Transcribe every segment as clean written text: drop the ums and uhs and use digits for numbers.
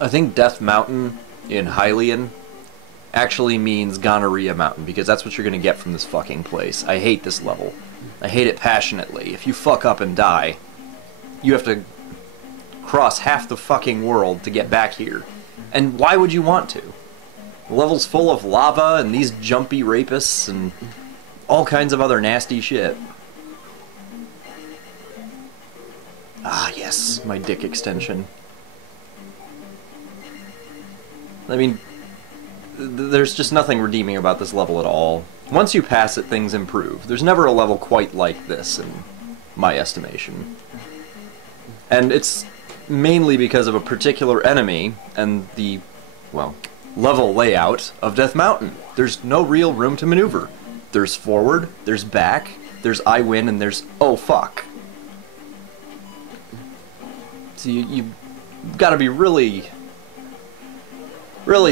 I think Death Mountain in Hylian actually means Gonorrhea Mountain, because that's what you're going to get from this fucking place. I hate this level. I hate it passionately. If you fuck up and die, you have to cross half the fucking world to get back here. And why would you want to? The level's full of lava and these jumpy rapists and all kinds of other nasty shit. Ah, yes, my dick extension. I mean, there's just nothing redeeming about this level at all. Once you pass it, things improve. There's never a level quite like this, in my estimation. And it's mainly because of a particular enemy and the, well, level layout of Death Mountain. There's no real room to maneuver. There's forward, there's back, there's I win, and there's oh fuck. So you gotta be really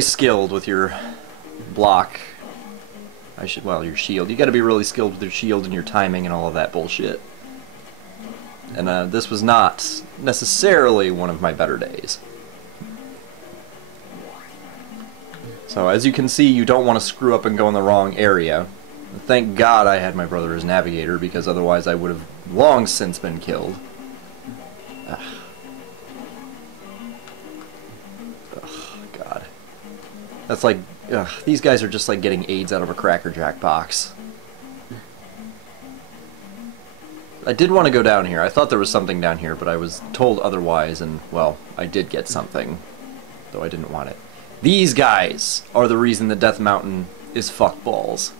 skilled with your block. Well, your shield. You gotta be really skilled with your shield and your timing and all of that bullshit. And this was not necessarily one of my better days. So as you can see, you don't want to screw up and go in the wrong area. Thank God I had my brother as navigator, because otherwise I would have long since been killed. Ugh. God. That's like, these guys are just like getting AIDS out of a Cracker Jack box. I did want to go down here. I thought there was something down here, but I was told otherwise, and, well, I did get something, though I didn't want it. These guys are the reason that Death Mountain is fuckballs.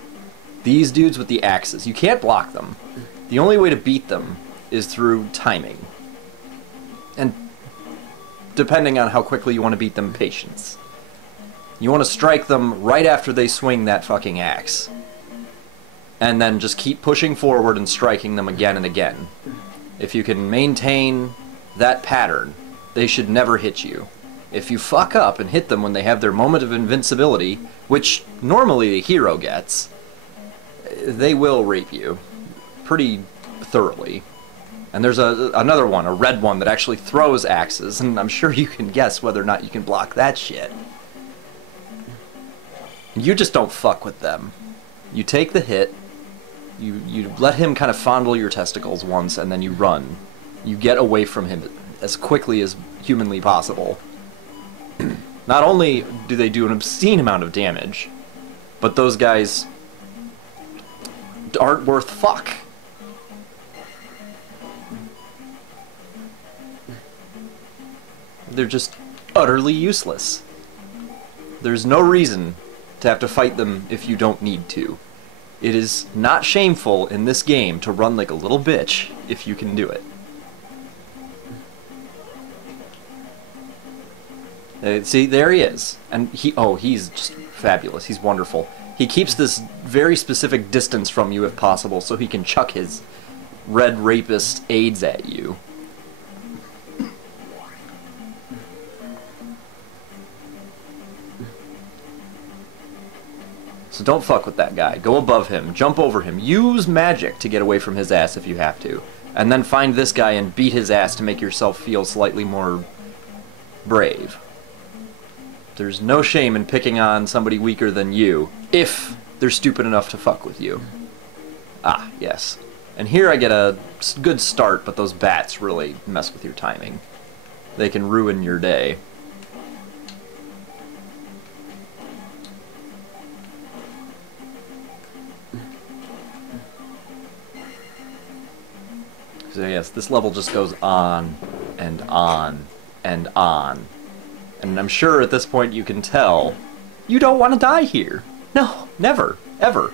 These dudes with the axes. You can't block them. The only way to beat them is through timing. And depending on how quickly you want to beat them, patience. You want to strike them right after they swing that fucking axe. And then just keep pushing forward and striking them again and again. If you can maintain that pattern, they should never hit you. If you fuck up and hit them when they have their moment of invincibility, which normally the hero gets, they will rape you pretty thoroughly. And there's another one, a red one, that actually throws axes, and I'm sure you can guess whether or not you can block that shit. You just don't fuck with them. You take the hit, you let him kind of fondle your testicles once, and then you run. You get away from him as quickly as humanly possible. Not only do they do an obscene amount of damage, but those guys aren't worth fuck. They're just utterly useless. There's no reason to have to fight them if you don't need to. It is not shameful in this game to run like a little bitch if you can do it. See, there he is. And he's just fabulous. He's wonderful. He keeps this very specific distance from you if possible, so he can chuck his red rapist AIDS at you. So don't fuck with that guy. Go above him. Jump over him. Use magic to get away from his ass if you have to. And then find this guy and beat his ass to make yourself feel slightly more brave. There's no shame in picking on somebody weaker than you, if they're stupid enough to fuck with you. Ah, yes. And here I get a good start, but those bats really mess with your timing. They can ruin your day. So yes, this level just goes on and on and on. And I'm sure at this point you can tell, you don't want to die here. No, never, ever.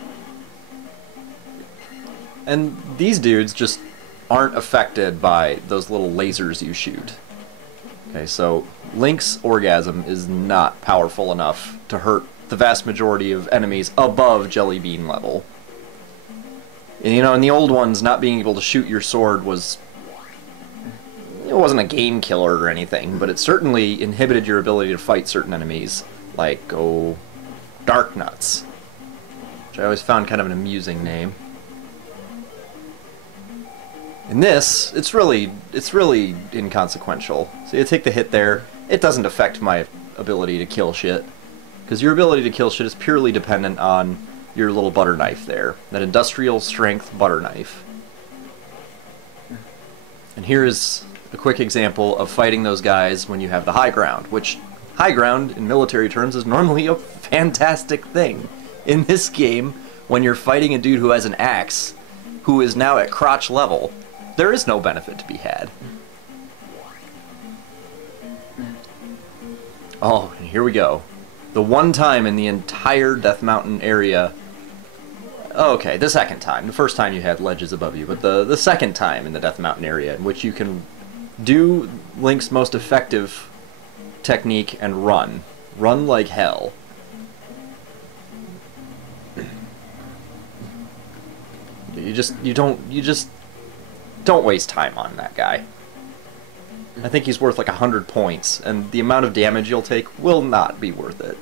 And these dudes just aren't affected by those little lasers you shoot. Okay, so Link's orgasm is not powerful enough to hurt the vast majority of enemies above Jelly Bean level. And, you know, in the old ones, not being able to shoot your sword was... It wasn't a game killer or anything, but it certainly inhibited your ability to fight certain enemies, like, Dark Nuts, which I always found kind of an amusing name. In this, it's really inconsequential. So you take the hit there, it doesn't affect my ability to kill shit. Because your ability to kill shit is purely dependent on your little butter knife there. That industrial strength butter knife. And here is a quick example of fighting those guys when you have the high ground, which high ground in military terms is normally a fantastic thing. In this game, when you're fighting a dude who has an axe, who is now at crotch level, there is no benefit to be had. Oh, and here we go. The one time in the entire Death Mountain area... Okay, the second time. The first time you had ledges above you, but the second time in the Death Mountain area in which you can do Link's most effective technique and run. Run like hell. You just don't waste time on that guy. I think he's worth like 100 points, and the amount of damage you'll take will not be worth it.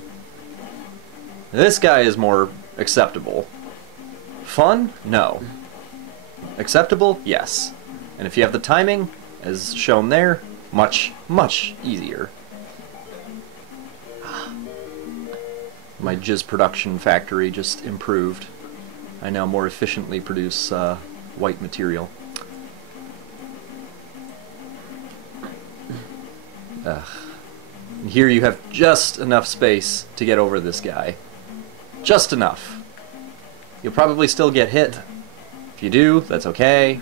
This guy is more acceptable. Fun? No. Acceptable? Yes. And if you have the timing, as shown there, much, much easier. My jizz production factory just improved. I now more efficiently produce white material. Ugh. And here you have just enough space to get over this guy. Just enough. You'll probably still get hit. If you do, that's okay.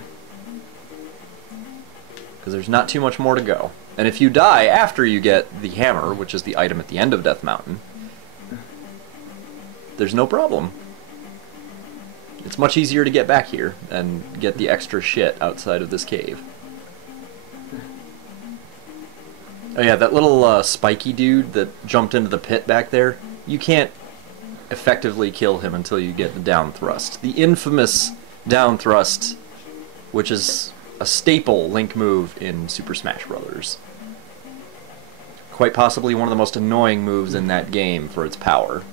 Because there's not too much more to go. And if you die after you get the hammer, which is the item at the end of Death Mountain, there's no problem. It's much easier to get back here and get the extra shit outside of this cave. Oh yeah, that little spiky dude that jumped into the pit back there, you can't effectively kill him until you get the down thrust. The infamous down thrust, which is a staple Link move in Super Smash Bros. Quite possibly one of the most annoying moves in that game for its power.